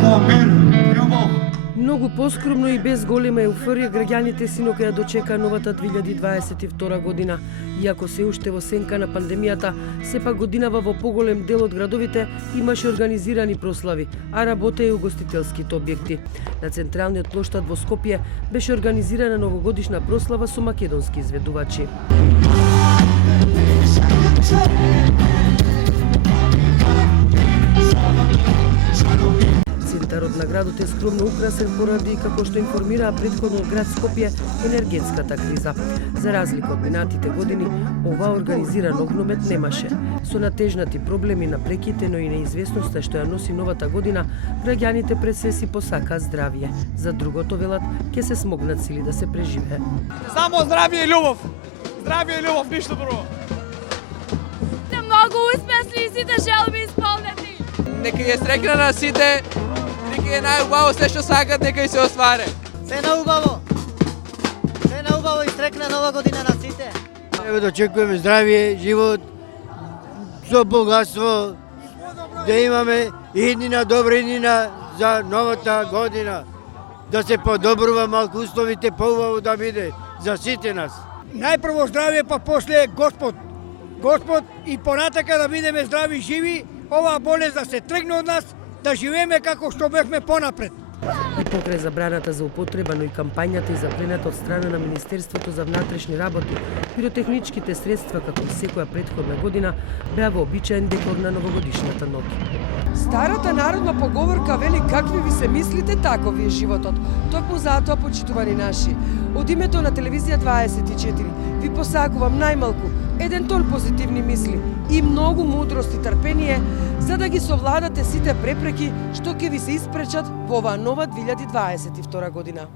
сакам мир, љубов. Многу поскромно и без голема еуфорија граѓаните синоќа ја дочекаа новата 2022 година. Иако се уште во сенка на пандемијата, сепак годинава во поголем дел од градовите имаше организирани прослави, а работеа и угостителските објекти. На централниот плоштад во Скопје беше организирана новогодишна прослава со македонски изведувачи. Центарот на градот е скромно украсен поради, како што информираа претходно град Скопје, енергетската криза. За разлика од минатите години, ова организиран огномет немаше. Со натежнати проблеми на преките, но и неизвестноста што ја носи новата година, граѓаните пред се си посакаа здравје. За другото, велат, ќе се смогнат сили да се преживее. Само здравје и љубов. Здравје и љубов, ништо друго. Многу успешни и сите желби исполнети. Нека ја срекна на сите, нека е најубаво се што сакат, нека и се остваре. Се наубаво. Се наубаво и срекна нова година на сите. Ево да очекуваме здравје, живот, со богатство, да имаме иднина, добра иднина за новата година. Да се подобрува малку условите, поубаво да биде за сите нас. Најпрво здравје, па после Господ. Господ и понатака да бидеме здрави и живи, оваа болест да се тргне од нас, да живееме како што бевме понапред. И покрај забраната за употреба, но и кампањата и заплената од страна на Министерството за внатрешни работи, пиротехничките средства, како и секоја претходна година, беа вообичаен декор на новогодишната ноќ. Старата народна поговорка вели какви ви се мислите, такови е животот. Токму затоа, почитувани наши, од името на Телевизија 24 ви посакувам најмалку еден тон позитивни мисли и многу мудрост и трпение за да ги совладате сите препреки што ќе ви се испречат во оваа нова 2022 година.